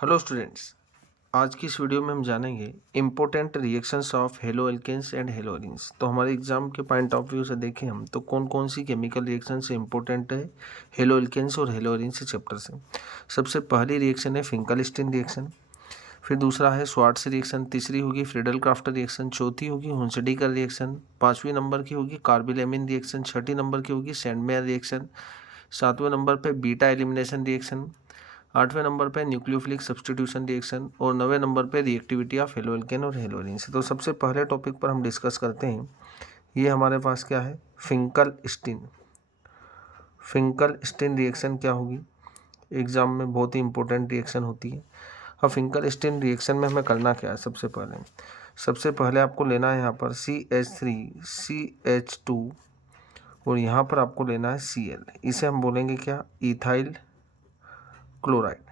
Hello students, आज की इस वीडियो में हम जानेंगे important reactions of haloalkanes हेलो एरीन्स। तो हमारे एग्जाम के पॉइंट ऑफ व्यू से देखें हम तो कौन कौन सी केमिकल रिएक्शन से इम्पोर्टेंट है हेलो एल्केन्स और हेलो एरीन्स चैप्टर से। सबसे पहली रिएक्शन है फिंकलस्टीन रिएक्शन, फिर दूसरा है स्वार्ट्स रिएक्शन, तीसरी होगी फ्रीडल क्राफ्ट रिएक्शन, चौथी होगी हुंसडीकर रिएक्शन, पाँचवीं नंबर की होगी कार्बिलेमिन रिएक्शन, छठी नंबर की होगी सैंडमेयर रिएक्शन, सातवें नंबर पर बीटा एलिमिनेशन रिएक्शन, आठवें नंबर पे न्यूक्लियोफिलिक सब्स्टिट्यूशन रिएक्शन और 9वें नंबर पे रिएक्टिविटी ऑफ हेलो एल्केन और हेलो एरीन्स। तो सबसे पहले टॉपिक पर हम डिस्कस करते हैं। ये हमारे पास क्या है, फिंकलस्टीन। फिंकलस्टीन रिएक्शन क्या होगी, एग्जाम में बहुत ही इंपॉर्टेंट रिएक्शन होती है। अब फिंकलस्टीन रिएक्शन में हमें करना क्या है, सबसे पहले आपको लेना है यहाँ पर CH3CH2 और यहाँ पर आपको लेना है Cl। इसे हम बोलेंगे क्या, इथाइल क्लोराइड।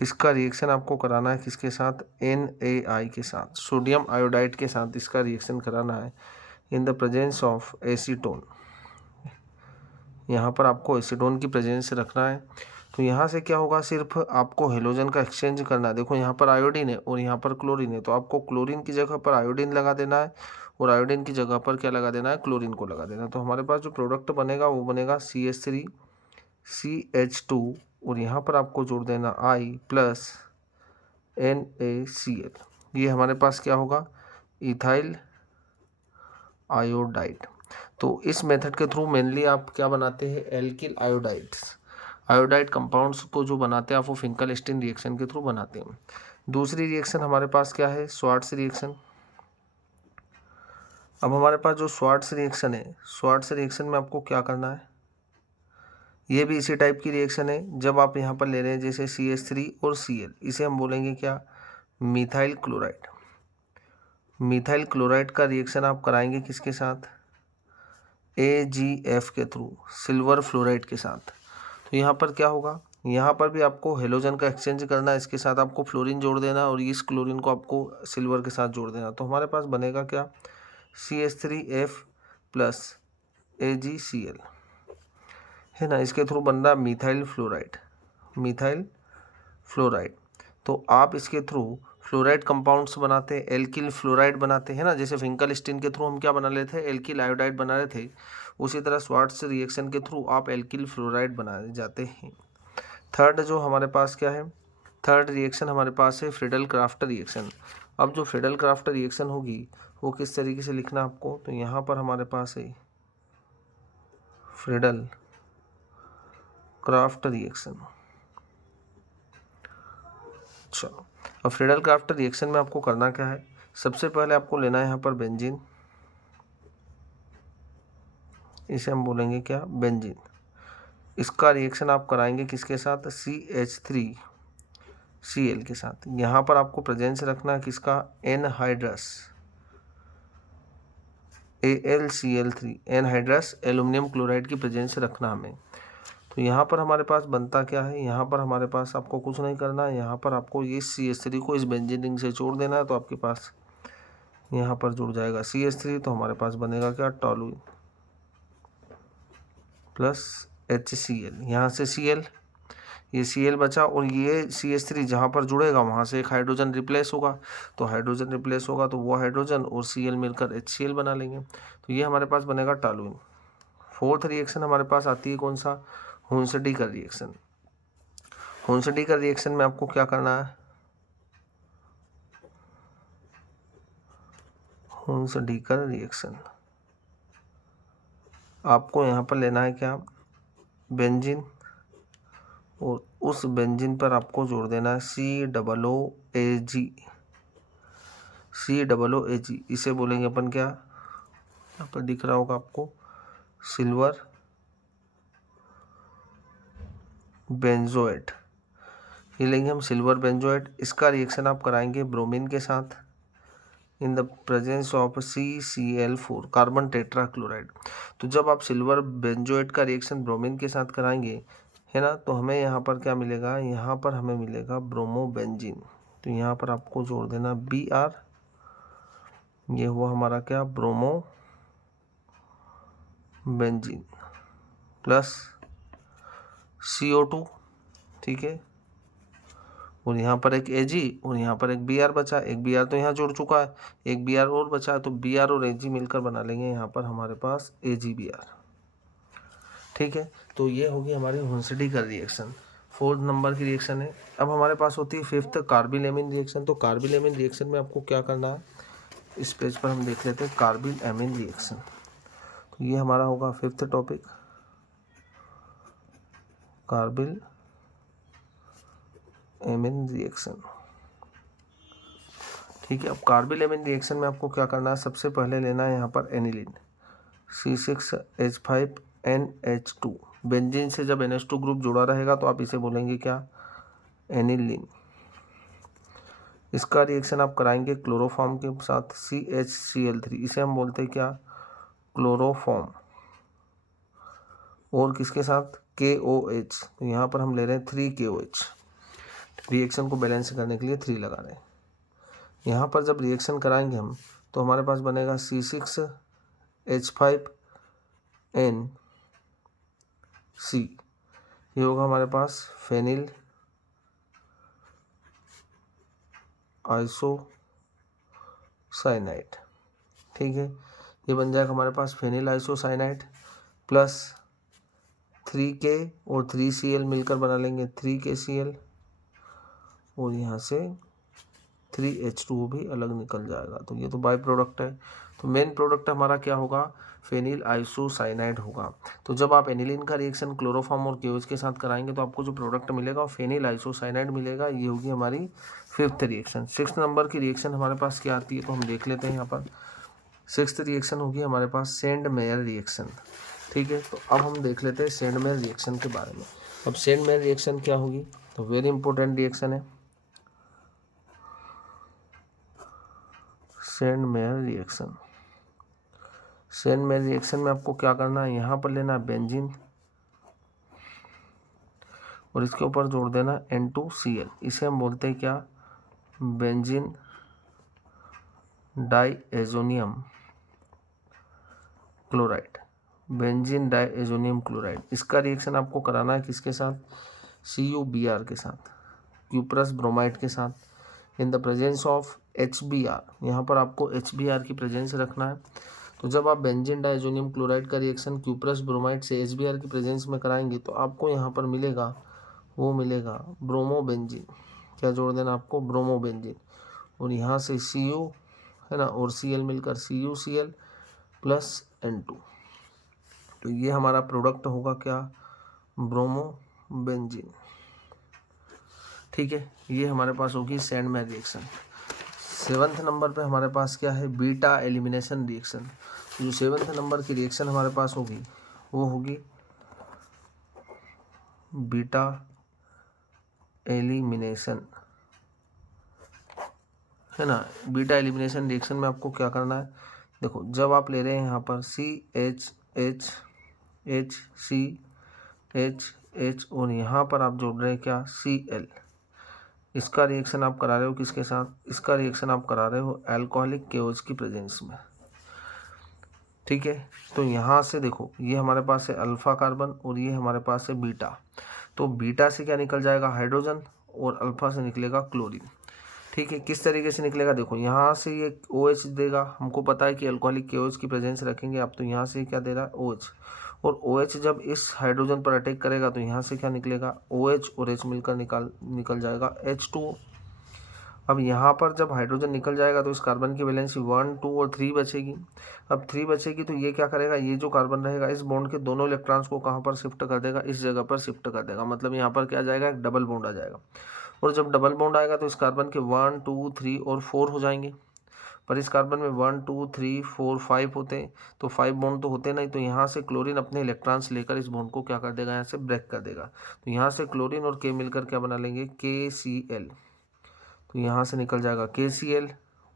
इसका रिएक्शन आपको कराना है किसके साथ, NaI के साथ, सोडियम आयोडाइड के साथ इसका रिएक्शन कराना है in the presence of acetone. यहाँ पर आपको एसीटोन की प्रेजेंस रखना है। तो यहाँ से क्या होगा, सिर्फ आपको हेलोजन का एक्सचेंज करना है। देखो यहाँ पर आयोडीन है और यहाँ पर क्लोरीन है, तो आपको क्लोरीन की जगह पर आयोडीन लगा देना है और आयोडीन की जगह पर क्या लगा देना है, क्लोरीन को लगा देना है। तो हमारे पास जो प्रोडक्ट बनेगा वो बनेगा CH3CH2 और यहाँ पर आपको जोड़ देना I प्लस NaCl। ये हमारे पास क्या होगा, इथाइल आयोडाइड। तो इस मेथड के थ्रू मेनली आप क्या बनाते हैं, एल्किल आयोडाइड्स, आयोडाइड कंपाउंड्स को जो बनाते हैं आप वो फिंकलस्टीन रिएक्शन के थ्रू बनाते हैं। दूसरी रिएक्शन हमारे पास क्या है, स्वार्ट्स रिएक्शन। अब हमारे पास जो स्वार्ट्स रिएक्शन है, स्वार्ट्स रिएक्शन में आपको क्या करना है, ये भी इसी टाइप की रिएक्शन है। जब आप यहाँ पर ले रहे हैं जैसे CH3 और Cl, इसे हम बोलेंगे क्या, मिथाइल क्लोराइड। मिथाइल क्लोराइड का रिएक्शन आप कराएंगे किसके साथ, AgF के थ्रू, सिल्वर फ्लोराइड के साथ। तो यहाँ पर क्या होगा, यहाँ पर भी आपको हेलोजन का एक्सचेंज करना है, इसके साथ आपको फ्लोरीन जोड़ देना और इस क्लोरीन को आपको सिल्वर के साथ जोड़ देना। तो हमारे पास बनेगा क्या, CH3F प्लस AgCl है ना, इसके थ्रू बन रहा मिथाइल फ्लोराइड, मिथाइल फ्लोराइड। तो आप इसके थ्रू फ्लोराइड कंपाउंड्स बनाते हैं, एल्किल फ्लोराइड बनाते हैं ना, जैसे फिंकलस्टीन के थ्रू हम क्या बना लेते थे, एल्किल आयोडाइड बना रहे थे, उसी तरह स्वार्ट्स रिएक्शन के थ्रू आप एल्किल फ्लोराइड बनाए जाते हैं। थर्ड जो हमारे पास क्या है, थर्ड रिएक्शन हमारे पास है फ्रीडल क्राफ्ट रिएक्शन। अब जो फ्रीडल क्राफ्ट रिएक्शन होगी वो किस तरीके से लिखना आपको, तो यहाँ पर हमारे पास है फ्रीडल क्राफ्ट रिएक्शन। चलो, अब फ्रीडल क्राफ्ट रिएक्शन में आपको करना क्या है, सबसे पहले आपको लेना है यहाँ पर बेंजीन, इसे हम बोलेंगे क्या, बेंजीन। इसका रिएक्शन आप कराएंगे किसके साथ, CH3Cl के साथ। यहाँ पर आपको प्रेजेंस रखना है किसका, anhydrous, AlCl3, anhydrous aluminium chloride की प्रेजेंस रखना हमें। तो यहाँ पर हमारे पास बनता क्या है, यहाँ पर हमारे पास आपको कुछ नहीं करना है, यहाँ पर आपको ये CH3 को इस बेंजीन रिंग से जोड़ देना है। तो आपके पास यहाँ पर जुड़ जाएगा CH3, तो हमारे पास बनेगा क्या, टॉलुइन प्लस HCl, यहाँ से Cl, ये Cl बचा और ये CH3 जहाँ पर जुड़ेगा वहाँ से एक हाइड्रोजन रिप्लेस होगा। तो हाइड्रोजन रिप्लेस होगा तो वो हाइड्रोजन और Cl मिलकर HCl बना लेंगे। तो ये हमारे पास बनेगा टॉलुइन। फोर्थ रिएक्शन हमारे पास आती है कौन सा, हुंसडीकर रिएक्शन। हुंसडीकर रिएक्शन में आपको क्या करना है, हुंसडीकर रिएक्शन आपको यहाँ पर लेना है क्या, बेंजीन, और उस बेंजीन पर आपको जोड़ देना है COOAG। इसे बोलेंगे अपन क्या, यहाँ पर दिख रहा होगा आपको, सिल्वर बेंजोएट। ये लेंगे हम सिल्वर बेंजोएट। इसका रिएक्शन आप कराएंगे ब्रोमीन के साथ in the presence of CCl4, carbon tetrachloride. तो जब आप सिल्वर बेंजोएट का रिएक्शन ब्रोमीन के साथ कराएंगे है ना, तो हमें यहाँ पर क्या मिलेगा, यहाँ पर हमें मिलेगा ब्रोमोबेंजीन। तो यहाँ पर आपको जोड़ देना Br, ये हुआ हमारा क्या, ब्रोमोबेंजीन प्लस CO2, ठीक है, और यहाँ पर एक Ag और यहाँ पर एक Br बचा। एक Br तो यहाँ जुड़ चुका है, एक Br और बचा है, तो Br और Ag मिलकर बना लेंगे यहाँ पर हमारे पास AgBr। ठीक है, तो ये होगी हमारी हुंसडी का रिएक्शन, 4th नंबर की रिएक्शन है। अब हमारे पास होती है 5th कार्बिल एमीन रिएक्शन। तो कार्बिल एमीन रिएक्शन में आपको क्या करना है, इस पेज पर हम देख लेते हैं कार्बिल एमीन रिएक्शन। तो ये हमारा होगा 5th topic, carbyl amine reaction. ठीक है, अब कार्बिल एमीन रिएक्शन में आपको क्या करना है, सबसे पहले लेना है यहाँ पर एनिलीन C6H5NH2। बेंजीन से जब NH2 ग्रुप जुड़ा रहेगा तो आप इसे बोलेंगे क्या, एनिलीन। इसका रिएक्शन आप कराएंगे क्लोरोफॉर्म के साथ CHCl3, इसे हम बोलते हैं क्या, क्लोरोफॉर्म। और किसके साथ, KOH। तो यहाँ पर हम ले रहे हैं 3KOH, रिएक्शन को बैलेंस करने के लिए 3 लगा रहे हैं। यहाँ पर जब रिएक्शन कराएंगे हम तो हमारे पास बनेगा C6H5NC, ये होगा हमारे पास फेनिल आइसोसाइनाइड। ठीक है, ये बन जाएगा हमारे पास फेनिल आइसोसाइनाइड प्लस 3K और 3Cl मिलकर बना लेंगे 3KCl, और यहाँ से 3H2O भी अलग निकल जाएगा। तो ये तो बाई प्रोडक्ट है। तो मेन प्रोडक्ट हमारा क्या होगा, फेनिल आइसोसाइनाइड होगा। तो जब आप एनिलीन का रिएक्शन क्लोरोफॉर्म और KOH के साथ कराएंगे तो आपको जो प्रोडक्ट मिलेगा वो फेनिल आइसोसाइनाइड मिलेगा। ये होगी हमारी 5th रिएक्शन। 6th नंबर की रिएक्शन हमारे पास क्या आती है, तो हम देख लेते हैं यहाँ पर। 6th रिएक्शन होगी हमारे पास सेंड मेयर रिएक्शन। ठीक है, तो अब हम देख लेते हैं सेंड मेयर रिएक्शन के बारे में। अब सेंड मेयर रिएक्शन क्या होगी, तो वेरी इंपॉर्टेंट रिएक्शन है send mayor reaction. Send mayor reaction में आपको क्या करना है, यहाँ पर लेना है बेंजीन और इसके ऊपर जोड़ देना N2Cl, इसे हम बोलते हैं क्या, benzene diazonium chloride. Benzene diazonium chloride, इसका रिएक्शन आपको कराना है किसके साथ, CuBr के साथ, क्यूप्रस ब्रोमाइड के साथ, in the presence of HBr। यहाँ पर आपको HBr की प्रेजेंस रखना है। तो जब आप बेंजीन डाइएजोनियम क्लोराइड का रिएक्शन क्यूप्रस ब्रोमाइड से HBr की प्रेजेंस में कराएंगे तो आपको यहाँ पर मिलेगा, वो मिलेगा ब्रोमोबेंजीन। क्या जोड़ देना आपको, ब्रोमोबेंजीन, और यहाँ से Cu है ना, और Cl मिलकर CuCl प्लस N2। तो ये हमारा प्रोडक्ट होगा क्या, ब्रोमोबेंजीन। ठीक है, ये हमारे पास होगी send mayor reaction. 7th number पे हमारे पास क्या है, बीटा एलिमिनेशन रिएक्शन। तो जो 7th नंबर की रिएक्शन हमारे पास होगी वो होगी बीटा एलिमिनेशन, है ना। बीटा एलिमिनेशन रिएक्शन में आपको क्या करना है, देखो जब आप ले रहे हैं यहाँ पर CHHCHH और यहाँ पर आप जोड़ रहे हैं क्या, Cl, इसका रिएक्शन आप करा रहे हो किसके साथ, इसका रिएक्शन आप करा रहे हो अल्कोहलिक KOH की प्रेजेंस में। ठीक है, तो यहाँ से देखो ये हमारे पास है अल्फा कार्बन और ये हमारे पास है बीटा। तो बीटा से क्या निकल जाएगा, हाइड्रोजन, और अल्फा से निकलेगा क्लोरीन। ठीक है, किस तरीके से निकलेगा, देखो यहाँ से ये OH देगा, हमको पता है कि अल्कोहलिक KOH की प्रेजेंस रखेंगे आप, तो यहाँ से क्या दे रहा है, OH, और OH जब इस हाइड्रोजन पर अटैक करेगा तो यहाँ से क्या निकलेगा, OH और H मिलकर निकल जाएगा H2O। अब यहाँ पर जब हाइड्रोजन निकल जाएगा तो इस कार्बन की वैलेंसी 1, 2 और 3 बचेगी। अब 3 बचेगी तो ये क्या करेगा, ये जो कार्बन रहेगा इस बॉन्ड के दोनों इलेक्ट्रॉन्स को कहाँ पर शिफ्ट कर देगा, इस जगह पर शिफ्ट कर देगा। मतलब यहाँ पर क्या जाएगा, एक डबल बॉन्ड आ जाएगा। और जब डबल बॉन्ड आएगा तो इस कार्बन के 1, 2, 3 और 4 हो जाएंगे। पर इस कार्बन में 1, 2, 3, 4, 5 होते हैं, तो 5 बॉन्ड तो होते नहीं। तो यहाँ से क्लोरीन अपने इलेक्ट्रॉन्स लेकर इस बॉन्ड को क्या कर देगा, यहाँ से ब्रेक कर देगा। तो यहाँ से क्लोरीन और K मिलकर क्या बना लेंगे, KCl। तो यहाँ से निकल जाएगा KCl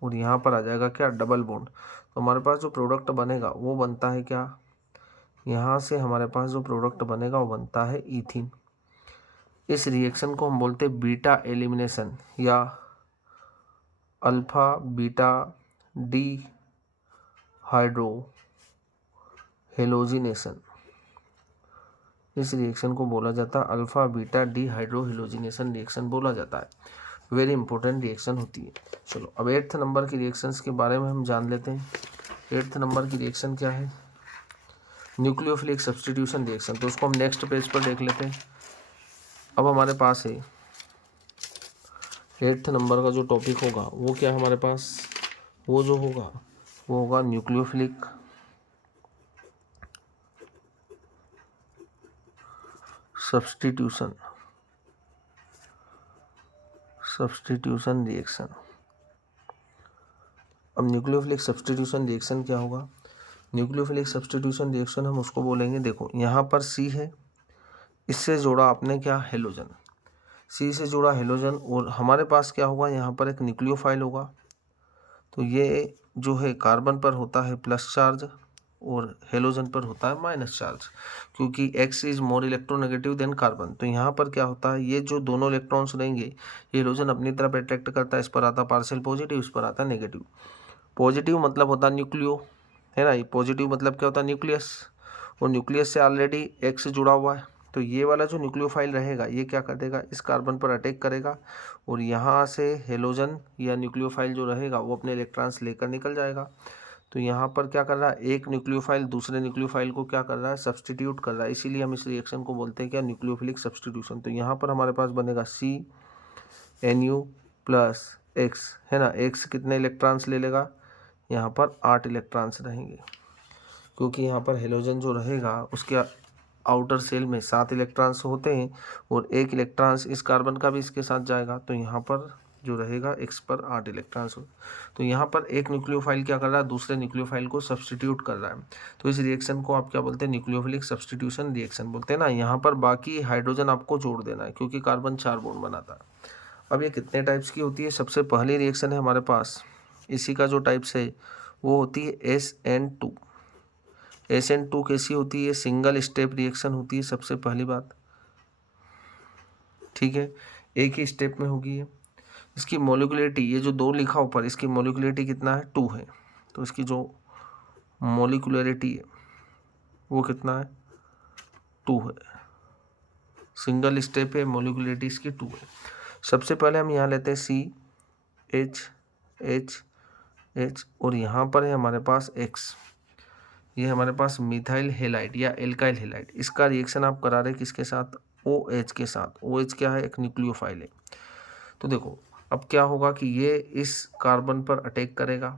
और यहाँ पर आ जाएगा क्या, डबल बॉन्ड। तो हमारे पास जो प्रोडक्ट बनेगा वो बनता है क्या, यहाँ से हमारे पास जो प्रोडक्ट बनेगा वो बनता है ईथीन। इस रिएक्शन को हम बोलते हैं बीटा एलिमिनेशन या alpha beta D hydro halogenation. इस रिएक्शन को बोला जाता है अल्फा बीटा डिहाइड्रोहेलोजिनेशन रिएक्शन बोला जाता है। वेरी इंपॉर्टेंट रिएक्शन होती है। चलो अब 8th नंबर की रिएक्शंस के बारे में हम जान लेते हैं। 8th नंबर की रिएक्शन क्या है? Nucleophilic substitution reaction. तो उसको हम नेक्स्ट पेज पर देख लेते हैं। अब हमारे पास है 8th नंबर का जो टॉपिक होगा वो क्या है हमारे पास? वो जो होगा वो होगा न्यूक्लियोफिलिक सब्स्टिट्यूशन रिएक्शन। अब न्यूक्लियोफिलिक सब्स्टिट्यूशन रिएक्शन क्या होगा? न्यूक्लियोफिलिक सब्स्टिट्यूशन रिएक्शन हम उसको बोलेंगे, देखो यहाँ पर C है, इससे जोड़ा आपने क्या? हेलोजन। C से जुड़ा हेलोजन और हमारे पास क्या होगा? यहाँ पर एक न्यूक्लियोफाइल होगा। तो ये जो है कार्बन पर होता है प्लस चार्ज और हेलोजन पर होता है माइनस चार्ज, क्योंकि X is more electronegative than carbon. तो यहाँ पर क्या होता है? ये जो दोनों इलेक्ट्रॉन्स रहेंगे हेलोजन अपनी तरफ अट्रैक्ट करता है, इस पर आता है पार्शियल पॉजिटिव, इस पर आता है नेगेटिव। पॉजिटिव मतलब होता है न्यूक्लियो, है ना, ये पॉजिटिव मतलब क्या होता है? न्यूक्लियस, और न्यूक्लियस से ऑलरेडी X जुड़ा हुआ है। तो ये वाला जो न्यूक्लियोफाइल रहेगा ये क्या कर देगा? इस कार्बन पर अटैक करेगा और यहाँ से हेलोजन या न्यूक्लियोफाइल जो रहेगा वो अपने इलेक्ट्रॉन्स लेकर निकल जाएगा। तो यहाँ पर क्या कर रहा है? एक न्यूक्लियोफाइल दूसरे न्यूक्लियोफाइल को क्या कर रहा है? सब्स्टिट्यूट कर रहा है। इसीलिए हम इस रिएक्शन को बोलते हैं क्या? Nucleophilic substitution. तो यहाँ पर हमारे पास बनेगा CNu प्लस X, है ना। X कितने इलेक्ट्रॉन्स ले लेगा? यहाँ पर 8 इलेक्ट्रॉन्स रहेंगे, क्योंकि यहाँ पर हेलोजन जो रहेगा उसके आउटर सेल में 7 इलेक्ट्रॉन्स होते हैं और 1 इलेक्ट्रॉन्स इस कार्बन का भी इसके साथ जाएगा। तो यहाँ पर जो रहेगा X पर 8 इलेक्ट्रॉन्स हो। तो यहाँ पर एक न्यूक्लियोफाइल क्या कर रहा है? दूसरे न्यूक्लियोफाइल को सब्स्टिट्यूट कर रहा है। तो इस रिएक्शन को आप क्या बोलते हैं? न्यूक्लियोफिलिक सब्स्टिट्यूशन रिएक्शन बोलते हैं ना। यहाँ पर बाकी हाइड्रोजन आपको जोड़ देना है, क्योंकि कार्बन 4 बॉन्ड बनाता है। अब ये कितने टाइप्स की होती है? सबसे पहली रिएक्शन है हमारे पास, इसी का जो टाइप्स है वो होती है SN2। SN2 कैसी होती है? सिंगल स्टेप रिएक्शन होती है सबसे पहली बात, ठीक है, एक ही स्टेप में होगी ये। इसकी मोलिकुलरिटी, ये जो 2 लिखा ऊपर, इसकी मोलिकुलरिटी कितना है? 2 है। तो इसकी जो मोलिकुलरिटी है वो कितना है? 2 है। सिंगल स्टेप है, मोलिकुलरिटी इसकी 2 है। सबसे पहले हम यहाँ लेते हैं CH और यहाँ पर है हमारे पास X। ये हमारे पास मिथाइल हेलाइड या एल्काइल हेलाइड। इसका रिएक्शन आप करा रहे किसके साथ? OH के साथ। OH क्या है? एक न्यूक्लियोफाइल है। तो देखो अब क्या होगा कि ये इस कार्बन पर अटैक करेगा,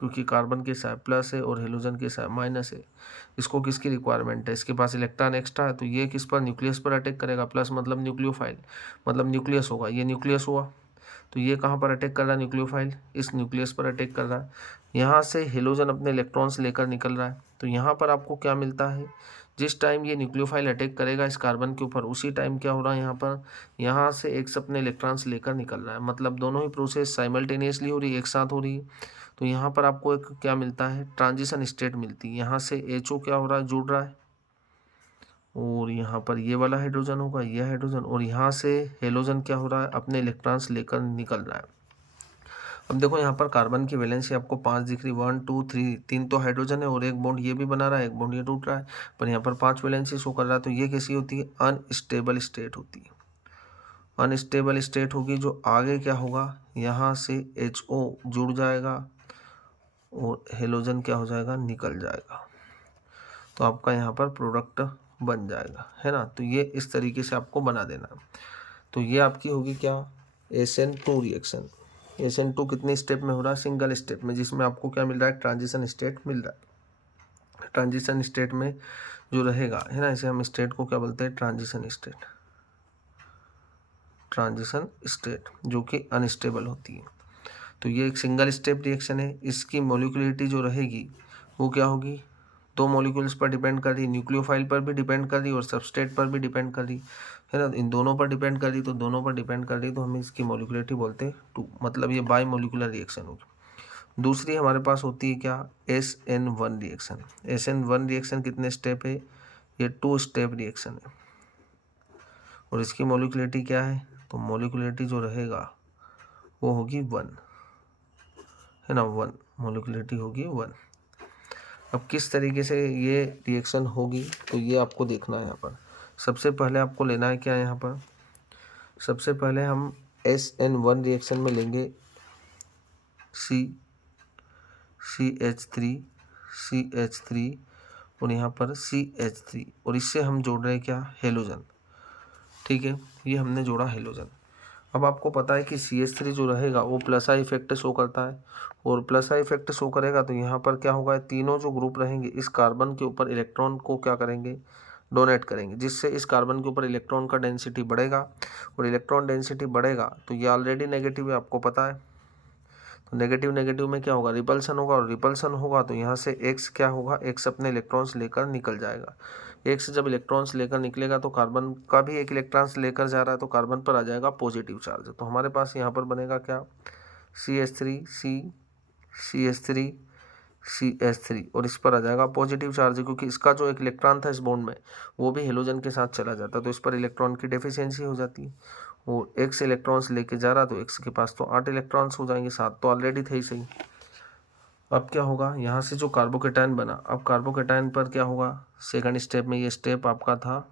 क्योंकि कार्बन के साथ प्लस है और हेलोजन के साथ माइनस है। इसको किसकी रिक्वायरमेंट है? इसके पास इलेक्ट्रॉन एक्स्ट्रा है, तो ये किस पर? न्यूक्लियस पर अटैक करेगा। प्लस मतलब न्यूक्लियोफाइल, मतलब न्यूक्लियस होगा, ये न्यूक्लियस हुआ। तो ये कहाँ पर अटैक कर रहा है? न्यूक्लियोफाइल इस न्यूक्लियस पर अटैक कर रहा है। यहाँ से हेलोजन अपने इलेक्ट्रॉन्स लेकर निकल रहा है। तो यहाँ पर आपको क्या मिलता है? जिस टाइम ये न्यूक्लियोफाइल अटैक करेगा इस कार्बन के ऊपर, उसी टाइम क्या हो रहा है यहाँ पर? यहाँ से X अपने इलेक्ट्रॉन्स लेकर निकल रहा है। मतलब दोनों ही प्रोसेस साइमल्टेनियसली हो रही है, एक साथ हो रही है। तो यहाँ पर आपको एक क्या मिलता है? ट्रांजिशन स्टेट मिलती है। यहाँ से HO क्या हो रहा है? जुड़ रहा है, और यहाँ पर ये वाला हाइड्रोजन होगा, ये हाइड्रोजन, और यहाँ से हेलोजन क्या हो रहा है? अपने इलेक्ट्रॉन्स लेकर निकल रहा है। अब देखो यहाँ पर कार्बन की वैलेंसी आपको 5 दिख रही, 1 2 3, 3 तो हाइड्रोजन है और एक बॉन्ड ये भी बना रहा है, एक बॉन्ड ये टूट रहा है, पर यहाँ पर 5 वैलेंसी शो कर रहा है। तो ये कैसी होती है? अनस्टेबल स्टेट होती है। अनस्टेबल स्टेट होगी, जो आगे क्या होगा? यहाँ से HO जुड़ जाएगा और हेलोजन क्या हो जाएगा? निकल जाएगा। तो आपका यहाँ पर प्रोडक्ट बन जाएगा, है ना। तो ये इस तरीके से आपको बना देना। तो ये आपकी होगी क्या? SN2 reaction. SN2 कितने स्टेप में हो रहा है? सिंगल स्टेप में, जिसमें आपको क्या मिल रहा है? ट्रांजिशन स्टेट मिल रहा है। ट्रांजिशन स्टेट में जो रहेगा, है ना, इसे हम स्टेट को क्या बोलते हैं? Transition state. ट्रांजिशन स्टेट जो कि अनस्टेबल होती है। तो ये एक सिंगल स्टेप रिएक्शन है। इसकी मोलिकुलरिटी जो रहेगी वो क्या होगी? 2 मॉलिक्यूल्स पर डिपेंड कर रही, न्यूक्लियोफाइल पर भी डिपेंड कर रही और सबस्ट्रेट पर भी डिपेंड कर रही, है ना। इन दोनों पर डिपेंड कर रही, तो दोनों पर डिपेंड कर रही, तो हम इसकी मोलिकुलरिटी बोलते हैं 2। मतलब ये बाई मोलिकुलर रिएक्शन होगी। दूसरी हमारे पास होती है क्या? SN1 reaction. SN1 रिएक्शन कितने स्टेप है? ये 2 स्टेप रिएक्शन है। और इसकी मोलिकुलरिटी क्या है? तो मोलिकुलरिटी जो रहेगा वो होगी 1, है ना, 1 मोलिकुलरिटी होगी 1। अब किस तरीके से ये रिएक्शन होगी, तो ये आपको देखना है यहाँ पर। सबसे पहले आपको लेना है क्या यहाँ पर, सबसे पहले हम SN1 रिएक्शन में लेंगे CH3 और यहाँ पर CH3 और इससे हम जोड़ रहे हैं क्या, हेलोजन। ठीक है, ये हमने जोड़ा हेलोजन। अब आपको पता है कि CH3 जो रहेगा वो प्लस आई इफेक्ट शो करता है और प्लस आई इफेक्ट शो करेगा तो यहाँ पर क्या होगा, तीनों जो ग्रुप रहेंगे इस कार्बन के ऊपर इलेक्ट्रॉन को क्या करेंगे, डोनेट करेंगे, जिससे इस कार्बन के ऊपर इलेक्ट्रॉन का डेंसिटी बढ़ेगा और इलेक्ट्रॉन डेंसिटी बढ़ेगा तो ये ऑलरेडी नेगेटिव है, आपको पता है। तो नेगेटिव नेगेटिव में क्या होगा, रिपल्सन होगा और रिपल्सन होगा तो यहाँ से X क्या होगा, X अपने इलेक्ट्रॉन्स लेकर निकल जाएगा। X जब इलेक्ट्रॉन्स लेकर निकलेगा तो कार्बन का भी एक इलेक्ट्रॉन्स लेकर जा रहा है तो कार्बन पर आ जाएगा पॉजिटिव चार्ज। तो हमारे पास यहाँ पर बनेगा क्या, CH3 और इस पर आ जाएगा पॉजिटिव चार्ज, क्योंकि इसका जो एक इलेक्ट्रॉन था इस बॉन्ड में वो भी हेलोजन के साथ चला जाता तो इस पर इलेक्ट्रॉन की डेफिशिएंसी हो जाती है। और X इलेक्ट्रॉन्स लेके जा रहा तो X के पास तो 8 इलेक्ट्रॉन्स हो जाएंगे, 7 तो ऑलरेडी थे ही सही। अब क्या होगा, यहाँ से जो कार्बोकेटाइन बना, अब कार्बोकेटाइन पर क्या होगा, सेकंड स्टेप में, ये स्टेप आपका था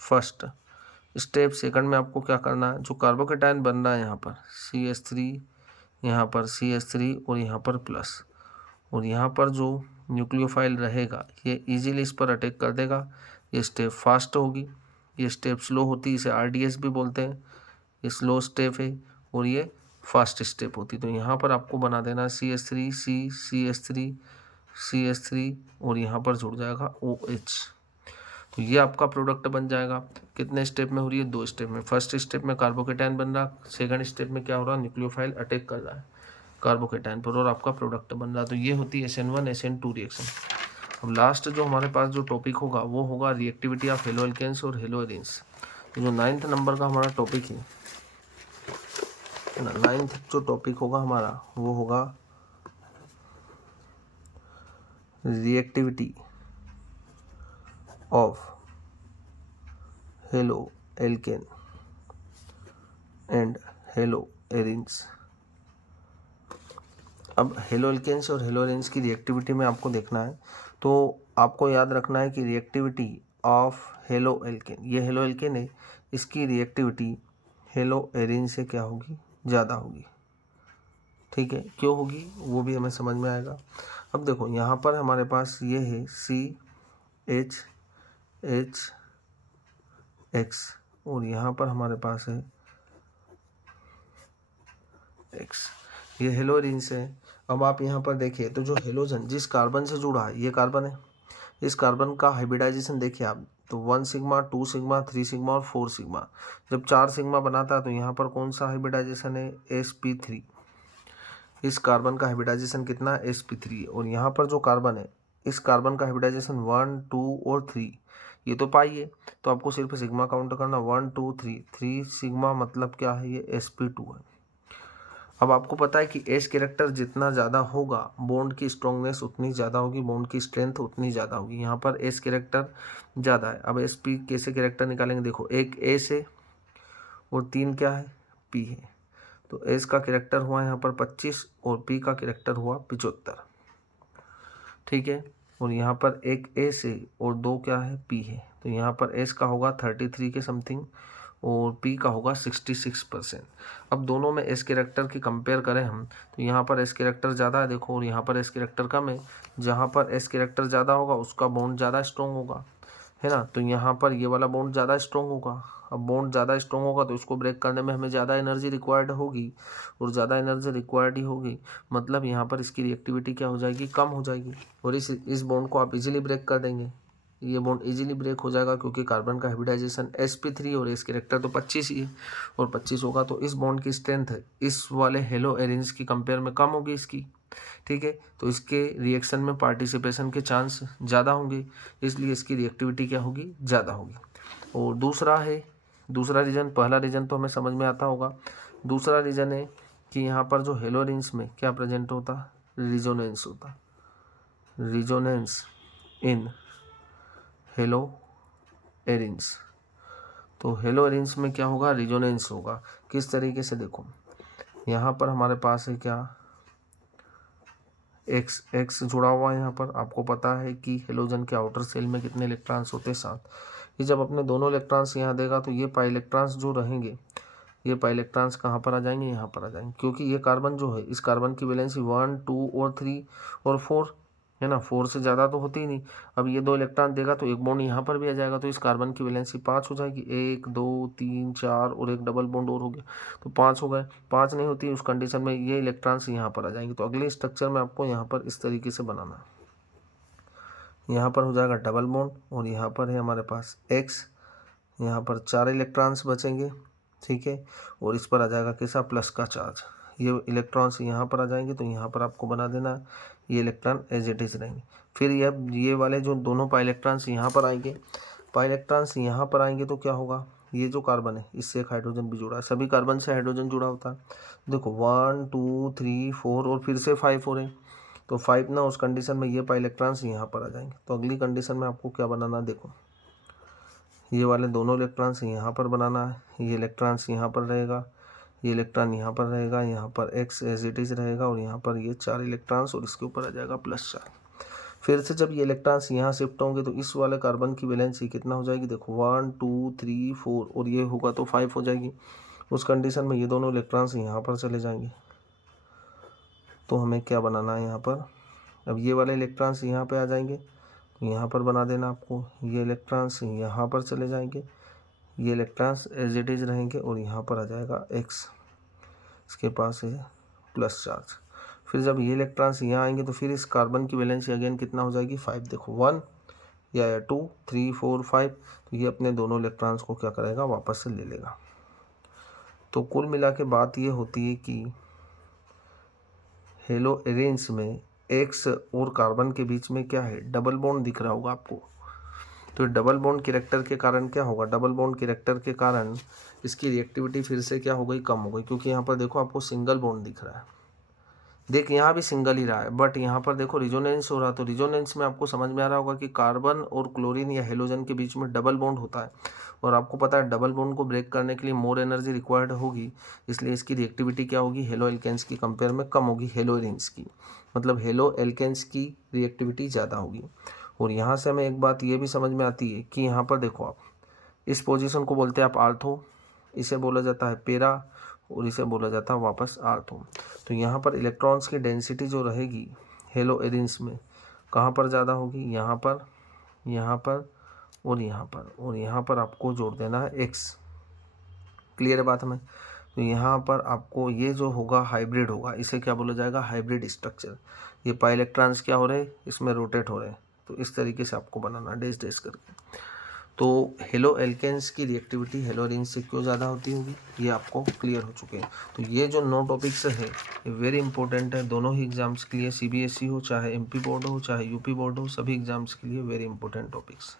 फर्स्ट स्टेप, सेकंड में आपको क्या करना है, जो कार्बोकेटाइन बन रहा है यहाँ पर CH3, यहाँ पर CH3 और यहाँ पर प्लस, और यहाँ पर जो न्यूक्लियोफाइल रहेगा ये इजीली इस पर अटैक कर देगा। ये स्टेप फास्ट होगी, ये स्टेप स्लो होती है, इसे RDS भी बोलते हैं। ये स्लो स्टेप है और ये फास्ट स्टेप होती। तो यहाँ पर आपको बना देना CH3 और यहाँ पर जुड़ जाएगा OH। तो ये आपका प्रोडक्ट बन जाएगा। कितने स्टेप में हो रही है, 2 स्टेप में। फर्स्ट स्टेप में कार्बोकेटाइन बन रहा, सेकंड स्टेप में क्या हो रहा, न्यूक्लियोफाइल अटैक कर रहा है कार्बोकेटाइन पर और आपका प्रोडक्ट बन रहा। तो ये होती है SN1 SN2 रिएक्शन। अब लास्ट जो हमारे पास जो टॉपिक होगा वो होगा रिएक्टिविटी ऑफ हेलो एल्केन्स और हेलो एरिन्स। तो जो 9th नंबर का हमारा टॉपिक है ना, 9th जो टॉपिक होगा हमारा वो होगा reactivity of halo alkane and hello arenes. अब हेलो एल्केन्स और हेलो एरिन्स की रिएक्टिविटी में आपको देखना है, तो आपको याद रखना है कि रिएक्टिविटी ऑफ हेलो एल्केन, ये हेलो एल्केन है, इसकी रिएक्टिविटी हेलो एरिन से क्या होगी, ज़्यादा होगी। ठीक है, क्यों होगी वो भी हमें समझ में आएगा। अब देखो यहाँ पर हमारे पास ये है CHX और यहाँ पर हमारे पास है X, ये हेलो एरिन्स है। अब आप यहाँ पर देखिए तो जो हेलोजन जिस कार्बन से जुड़ा है ये कार्बन है, इस कार्बन का हाइब्रिडाइजेशन देखिए आप, तो 1 सिग्मा 2 सिग्मा 3 सिग्मा और 4 सिग्मा। जब 4 सिग्मा बनाता है तो यहाँ पर कौन सा हाइब्रिडाइजेशन है, sp3। इस कार्बन का हाइब्रिडाइजेशन कितना है, sp3 है। और यहाँ पर जो कार्बन है इस कार्बन का हाइब्रिडाइजेशन 1 2 और 3, ये तो पाई है, तो आपको सिर्फ सिग्मा काउंट करना, 1 2 3 सिग्मा मतलब क्या है, ये sp2 है। अब आपको पता है कि एस कैरेक्टर जितना ज़्यादा होगा बॉन्ड की स्ट्रॉन्गनेस उतनी ज़्यादा होगी, बॉन्ड की स्ट्रेंथ उतनी ज़्यादा होगी। यहाँ पर एस कैरेक्टर ज़्यादा है। अब एस पी कैसे कैरेक्टर निकालेंगे, देखो एक एस है और 3 क्या है, पी है। तो एस का कैरेक्टर हुआ यहाँ पर 25 और पी का कैरेक्टर हुआ 75। ठीक है, और यहाँ पर एक एस है और 2 क्या है, पी है। तो यहाँ पर एस का होगा 33 के समथिंग और पी का होगा 66%। अब दोनों में एस कैरेक्टर की कंपेयर करें हम तो यहाँ पर एस कैरेक्टर ज़्यादा है देखो, और यहाँ पर एस कैरेक्टर कम है। जहाँ पर एस कैरेक्टर ज़्यादा होगा उसका बॉन्ड ज़्यादा स्ट्रॉन्ग होगा, है ना। तो यहाँ पर ये वाला बॉन्ड ज़्यादा स्ट्रॉन्ग होगा। अब बॉन्ड ज़्यादा स्ट्रॉन्ग होगा तो इसको ब्रेक करने में हमें ज़्यादा एनर्जी रिक्वायर्ड होगी, और ज़्यादा एनर्जी रिक्वायर्ड ही होगी मतलब यहाँ पर इसकी रिएक्टिविटी क्या हो जाएगी, कम हो जाएगी। और इस बॉन्ड को आप इजीली ब्रेक कर देंगे, ये बॉन्ड इजीली ब्रेक हो जाएगा क्योंकि कार्बन का हाइब्रिडाइजेशन sp3 और एस कैरेक्टर तो 25 ही है, और 25 होगा तो इस बॉन्ड की स्ट्रेंथ इस वाले हेलो एरिन्स की कंपेयर में कम होगी इसकी। ठीक है, तो इसके रिएक्शन में पार्टिसिपेशन के चांस ज़्यादा होंगे, इसलिए इसकी रिएक्टिविटी क्या होगी, ज़्यादा होगी। और दूसरा रीज़न, पहला रीज़न तो हमें समझ में आता होगा। दूसरा रीज़न है कि यहाँ पर जो हेलो एरिन्स में क्या प्रेजेंट होता, रिजोनेंस होता, रिजोनेंस इन हेलो एरिन्स। तो हेलो एरिन्स में क्या होगा, रिजोनेंस होगा। किस तरीके से, देखो यहाँ पर हमारे पास है क्या, एक्स जुड़ा हुआ है। यहाँ पर आपको पता है कि हेलोजन के आउटर सेल में कितने इलेक्ट्रॉन्स होते हैं, 7। ये जब अपने दोनों इलेक्ट्रॉन्स यहाँ देगा तो ये पाई इलेक्ट्रॉन्स जो रहेंगे, ये पाई इलेक्ट्रॉन्स कहाँ पर आ जाएंगे, यहाँ पर आ जाएंगे, क्योंकि ये कार्बन जो है, इस कार्बन की वैलेंसी 1 2 और 3 और 4 है ना, 4 से ज़्यादा तो होती ही नहीं। अब ये 2 इलेक्ट्रॉन देगा तो एक बॉन्ड यहाँ पर भी आ जाएगा, तो इस कार्बन की वैलेंसी 5 हो जाएगी, 1 2 3 4 और एक डबल बॉन्ड और हो गया, तो 5 हो गए। 5 नहीं होती उस कंडीशन में ये इलेक्ट्रॉन्स यहाँ पर आ जाएंगे। तो अगले स्ट्रक्चर में आपको यहाँ पर इस तरीके से बनाना है। यहाँ पर हो जाएगा डबल बॉन्ड और यहाँ पर है हमारे पास X, यहाँ पर 4 इलेक्ट्रॉन्स बचेंगे, ठीक है, और इस पर आ जाएगा कैसा, प्लस का चार्ज। ये इलेक्ट्रॉन्स यहाँ पर आ जाएंगे तो यहाँ पर आपको बना देना, ये इलेक्ट्रॉन एज इट इज रहेंगे। फिर ये वाले जो दोनों पाई इलेक्ट्रॉन्स यहाँ पर आएंगे, पाई इलेक्ट्रॉन्स यहाँ पर आएंगे तो क्या होगा, ये जो कार्बन है इससे एक हाइड्रोजन भी जुड़ा है, सभी कार्बन से हाइड्रोजन जुड़ा होता है। देखो 1 2 3 4 और फिर से 5 हो रहे हैं, तो 5 ना, उस कंडीशन में ये पाई इलेक्ट्रॉन्स यहाँ पर आ जाएंगे। तो अगली कंडीशन में आपको क्या बनाना, देखो ये वाले दोनों इलेक्ट्रॉन्स यहाँ पर बनाना है, ये इलेक्ट्रॉन्स यहाँ पर रहेगा, ये इलेक्ट्रॉन यहाँ पर रहेगा, यहाँ पर X एज इट इज रहेगा और यहाँ पर ये 4 इलेक्ट्रॉन्स और इसके ऊपर आ जाएगा +4। फिर से जब ये इलेक्ट्रॉन्स यहाँ शिफ्ट होंगे तो इस वाले कार्बन की वैलेंसी कितना हो जाएगी, देखो 1 2 3 4 और ये होगा तो 5 हो जाएगी। उस कंडीशन में ये दोनों इलेक्ट्रॉन्स यहाँ पर चले जाएंगे। तो हमें क्या बनाना है यहाँ पर, अब ये वाले इलेक्ट्रॉन्स यहाँ पर आ जाएंगे तो यहाँ पर बना देना आपको, ये इलेक्ट्रॉन्स यहाँ पर चले जाएंगे, ये इलेक्ट्रॉन्स एज इट इज रहेंगे और यहाँ पर आ जाएगा X, इसके पास है प्लस चार्ज। फिर जब ये इलेक्ट्रॉन्स यहाँ आएंगे तो फिर इस कार्बन की वैलेंसी अगेन कितना हो जाएगी, 5। देखो 1 या 2 3 4 5, तो ये अपने दोनों इलेक्ट्रॉन्स को क्या करेगा, वापस से ले लेगा। तो कुल मिला के बात ये होती है कि हेलो एरेंस में X और कार्बन के बीच में क्या है, डबल बॉन्ड दिख रहा होगा आपको। तो डबल बॉन्ड कैरेक्टर के कारण क्या होगा, डबल बॉन्ड कैरेक्टर के कारण इसकी रिएक्टिविटी फिर से क्या हो गई, कम हो गई, क्योंकि यहाँ पर देखो आपको सिंगल बॉन्ड दिख रहा है। देख यहाँ भी सिंगल ही रहा है, बट यहाँ पर देखो रिजोनेंस हो रहा है। तो रिजोनेंस में आपको समझ में आ रहा होगा कि कार्बन और क्लोरीन या हेलोजन के बीच में डबल बॉन्ड होता है, और आपको पता है डबल बॉन्ड को ब्रेक करने के लिए मोर एनर्जी रिक्वायर्ड होगी, इसलिए इसकी रिएक्टिविटी क्या होगी, हेलो एल्केन्स की कंपेयर में कम होगी, हेलो एरिन्स की, मतलब हेलो एल्केन्स की रिएक्टिविटी ज़्यादा होगी। और यहाँ से हमें एक बात ये भी समझ में आती है कि यहाँ पर देखो आप इस पोजीशन को बोलते हैं आप आर्थो, इसे बोला जाता है पेरा और इसे बोला जाता है वापस आर्थो। तो यहाँ पर इलेक्ट्रॉन्स की डेंसिटी जो रहेगी हेलो एरिन्स में कहाँ पर ज़्यादा होगी, यहाँ पर, यहाँ पर और यहाँ पर, और यहाँ पर आपको जोड़ देना है X। क्लियर है बात हमें। तो यहाँ पर आपको ये जो होगा हाइब्रिड होगा, इसे क्या बोला जाएगा, हाइब्रिड स्ट्रक्चर। ये पाई इलेक्ट्रॉन्स क्या हो रहे हैं, इसमें रोटेट हो रहे हैं, तो इस तरीके से आपको बनाना डैश डैश करके। तो हेलो एल्केन्स की रिएक्टिविटी हेलो एरिन्स से क्यों ज़्यादा होती होगी, ये आपको क्लियर हो चुके हैं। तो ये जो 9 टॉपिक्स है ये वेरी इंपॉर्टेंट है दोनों ही एग्जाम्स के लिए, CBSE हो चाहे MP बोर्ड हो चाहे UP बोर्ड हो, सभी एग्जाम्स के लिए वेरी इंपॉर्टेंट टॉपिक्स।